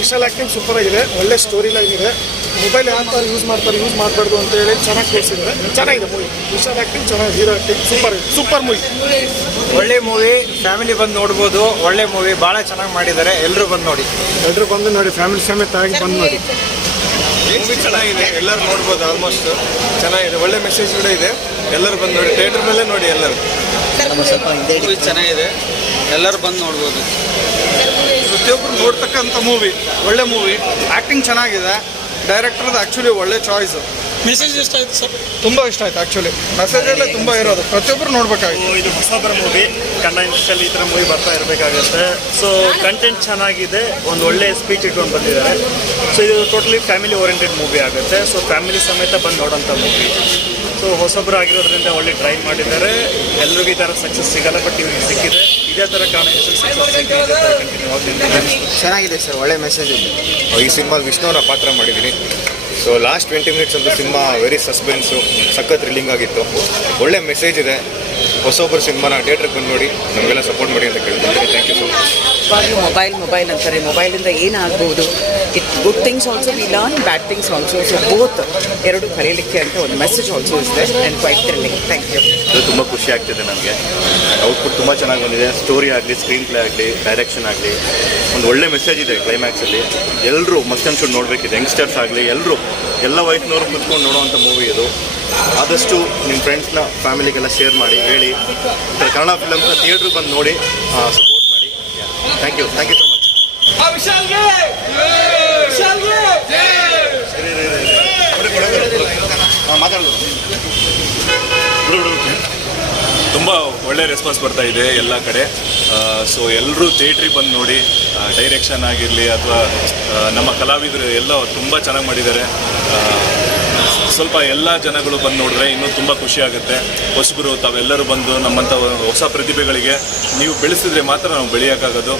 Vishal acting super ಆಗಿದೆ ಒಳ್ಳೆ story line ಇದೆ. ಮೊಬೈಲ್ ಯಾವ ಥರ ಯೂಸ್ ಮಾಡ್ತಾರೆ ಯೂಸ್ ಮಾಡಬಾರ್ದು ಅಂತ ಹೇಳಿ ಚೆನ್ನಾಗಿ ತೋರಿಸಿದ್ರೆ ಚೆನ್ನಾಗಿದೆ ಮೂವಿ ವಿಶಾಲ್ ಆಕ್ಟಿಂಗ್ ಚೆನ್ನಾಗಿ ಹೀರೋ ಆಕ್ಟಿಂಗ್ ಸೂಪರ್ ಇದೆ. ಸೂಪರ್ ಮೂವಿ ಒಳ್ಳೆ ಮೂವಿ ಫ್ಯಾಮಿಲಿ ಬಂದು ನೋಡ್ಬೋದು ಒಳ್ಳೆ ಮೂವಿ ಭಾಳ ಚೆನ್ನಾಗಿ ಮಾಡಿದ್ದಾರೆ ಎಲ್ಲರೂ ಬಂದು ನೋಡಿ. ಎಲ್ಲರೂ ಬಂದು ನೋಡಿ ಫ್ಯಾಮಿಲಿ ಸಮೇತ ಆಗಿ ಬಂದು ನೋಡಿ. ಮೂವಿ ಚೆನ್ನಾಗಿದೆ ಎಲ್ಲರೂ ನೋಡ್ಬೋದು ಆಲ್ಮೋಸ್ಟ್ ಚೆನ್ನಾಗಿದೆ ಒಳ್ಳೆ ಮೆಸೇಜ್ ಕೂಡ ಇದೆ. ಎಲ್ಲರೂ ಬಂದು ನೋಡಿ ಥಿಯೇಟರ್ ಮೇಲೆ ನೋಡಿ ಎಲ್ಲರೂ. ಮೂವಿ ಚೆನ್ನಾಗಿದೆ. ಎಲ್ಲರೂ ಬಂದು ನೋಡ್ಬೋದು. ಪ್ರತಿಯೊಬ್ಬರು ನೋಡ್ತಕ್ಕಂಥ ಮೂವಿ ಒಳ್ಳೆ ಮೂವಿ ಆ್ಯಕ್ಟಿಂಗ್ ಚೆನ್ನಾಗಿದೆ. ಡೈರೆಕ್ಟರ್ದು ಆ್ಯಕ್ಚುಲಿ ಒಳ್ಳೆ ಚಾಯ್ಸು ಮೆಸೇಜ್ ಇಷ್ಟ ಆಯ್ತು ಸರ್ ತುಂಬ ಇಷ್ಟ ಆಯ್ತು ಆ್ಯಕ್ಚುಲಿ ಮೆಸೇಜಲ್ಲೇ ತುಂಬ ಇರೋದು. ಪ್ರತಿಯೊಬ್ಬರು ನೋಡ್ಬೇಕಾಗಿತ್ತು. ಇದು ಹೊಸಬರ ಮೂವಿ ಕನ್ನಡ ಇಂಡಸ್ಟ್ರಿಯಲ್ಲಿ ಈ ಥರ ಮೂವಿ ಬರ್ತಾ ಇರಬೇಕಾಗುತ್ತೆ. ಸೊ ಕಂಟೆಂಟ್ ಚೆನ್ನಾಗಿದೆ. ಒಂದು ಒಳ್ಳೆ ಸ್ಪೀಚ್ ಇಟ್ಕೊಂಡು ಬಂದಿದ್ದಾರೆ. ಸೊ ಇದು ಟೋಟಲಿ ಫ್ಯಾಮಿಲಿ ಓರಿಯೆಂಟೆಡ್ ಮೂವಿ ಆಗುತ್ತೆ. ಸೊ ಫ್ಯಾಮಿಲಿ ಸಮೇತ ಬಂದು ನೋಡೋಂಥ ಮೂವಿ ಸೊ ಹೊಸಬ್ರು ಆಗಿರೋದ್ರಿಂದ ಒಳ್ಳೆ ಟ್ರೈ ಮಾಡಿದ್ದಾರೆ. ಎಲ್ರಿಗೂ ಈ ಥರ ಸಕ್ಸಸ್ ಸಿಗಲ್ಲ ಬಟ್ ಇವ್ರಿಗೆ ಸಿಕ್ಕಿದೆ. ಇದೇ ಥರ ಆಗ್ತಿದೆ ಚೆನ್ನಾಗಿದೆ ಸರ್ ಒಳ್ಳೆ ಮೆಸೇಜ್ ಇದೆ. ಈ ಸಿನಿಮಾ ವಿಷ್ಣುವರ ಪಾತ್ರ ಮಾಡಿದ್ದೀನಿ. ಸೊ ಲಾಸ್ಟ್ ಟ್ವೆಂಟಿ ಮಿನಿಟ್ಸ್ ಅಂತ ಸಿನಿಮಾ ವೆರಿ ಸಸ್ಪೆನ್ಸು ಸಖತ್ ಥ್ರಿಲ್ಲಿಂಗ್ ಆಗಿತ್ತು. ಒಳ್ಳೆ ಮೆಸೇಜ್ ಇದೆ. ಹೊಸೊಬ್ಬರು ಸಿನಿಮಾನ ಥಿಯೇಟ್ರಿಗೆ ಬಂದು ನೋಡಿ ನಮಗೆಲ್ಲ ಸಪೋರ್ಟ್ ಮಾಡಿ ಅಂತ ಕೇಳ್ತೀನಿ ಥ್ಯಾಂಕ್ ಯು ಸೊ ಮಚ್ ಇವಾಗಲೂ ಮೊಬೈಲ್ ಮೊಬೈಲ್ ಅಂತಾರೆ. ಮೊಬೈಲಿಂದ ಏನಾಗ್ಬೋದು? It good things also we learn bad things also so both ಎರಡು ಕಲೀಲಿಕ್ಕೆ ಅಂತ ಒಂದು message also is best and quite thrilling thank you ಇದು ತುಂಬ ಖುಷಿ ಆಗ್ತಿದೆ ನನಗೆ ಔಟ್ಪುಟ್ ತುಂಬ ಚೆನ್ನಾಗಿ ಬಂದಿದೆ. ಸ್ಟೋರಿ ಆಗಲಿ ಸ್ಕ್ರೀನ್ ಪ್ಲೇ ಆಗಲಿ ಡೈರೆಕ್ಷನ್ ಆಗಲಿ, ಒಂದು ಒಳ್ಳೆ ಮೆಸೇಜ್ ಇದೆ ಕ್ಲೈಮ್ಯಾಕ್ಸಲ್ಲಿ ಎಲ್ಲರೂ ಮಸ್ಟ್ ಶುಡ್ ನೋಡಬೇಕಿದೆ. ಯಂಗ್ಸ್ಟರ್ಸ್ ಆಗಲಿ ಎಲ್ಲರೂ ಎಲ್ಲ ವಯಸ್ಸಿನವರು ಕುತ್ಕೊಂಡು ನೋಡುವಂಥ ಮೂವಿ ಇದು. ಆದಷ್ಟು ನಿಮ್ಮ ಫ್ರೆಂಡ್ಸ್ನ ಫ್ಯಾಮಿಲಿಗೆಲ್ಲ ಶೇರ್ ಮಾಡಿ, ಹೇಳಿ. ಕನ್ನಡ ಫಿಲಮ್ಸ್ನ ಥಿಯೇಟ್ರಿಗೆ ಬಂದು ನೋಡಿ thank you thank you so much ತುಂಬ ಒಳ್ಳೆ ರೆಸ್ಪಾನ್ಸ್ ಬರ್ತಾ ಇದೆ ಎಲ್ಲ ಕಡೆ. ಸೊ ಎಲ್ಲರೂ ಥಿಯೇಟ್ರಿಗೆ ಬಂದು ನೋಡಿ ಡೈರೆಕ್ಷನ್ ಆಗಿರಲಿ ಅಥವಾ ನಮ್ಮ ಕಲಾವಿದರು ಎಲ್ಲ ತುಂಬ ಚೆನ್ನಾಗಿ ಮಾಡಿದ್ದಾರೆ. ಸ್ವಲ್ಪ ಎಲ್ಲ ಜನಗಳು ಬಂದು ನೋಡಿದ್ರೆ ಇನ್ನೂ ತುಂಬ ಖುಷಿ ಆಗುತ್ತೆ. ಹೊಸಬರು, ತಾವೆಲ್ಲರೂ ಬಂದು ನಮ್ಮಂಥ ಹೊಸ ಪ್ರತಿಭೆಗಳಿಗೆ ನೀವು ಬೆಳೆಸಿದ್ರೆ ಮಾತ್ರ ನಾವು ಬೆಳೆಯೋಕ್ಕಾಗೋದು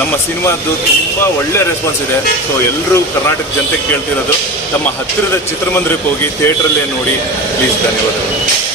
ನಮ್ಮ ಸಿನಿಮಾದ್ದು ತುಂಬ ಒಳ್ಳೆ ರೆಸ್ಪಾನ್ಸ್ ಇದೆ. ಸೊ ಎಲ್ಲರೂ ಕರ್ನಾಟಕ ಜನತೆಗೆ ಕೇಳ್ತಿರೋದು, ತಮ್ಮ ಹತ್ತಿರದ ಚಿತ್ರಮಂದಿರಕ್ಕೆ ಹೋಗಿ ಥಿಯೇಟ್ರಲ್ಲೇ ನೋಡಿ. ಪ್ಲೀಸ್ ಧನ್ಯವಾದಗಳು.